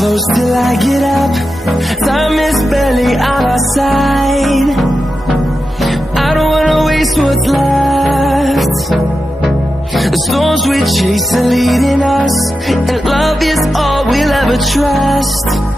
close till I get up. Time is barely on our side. I don't wanna waste what's left. The storms we chase are leading us, and love is all we'll ever trust.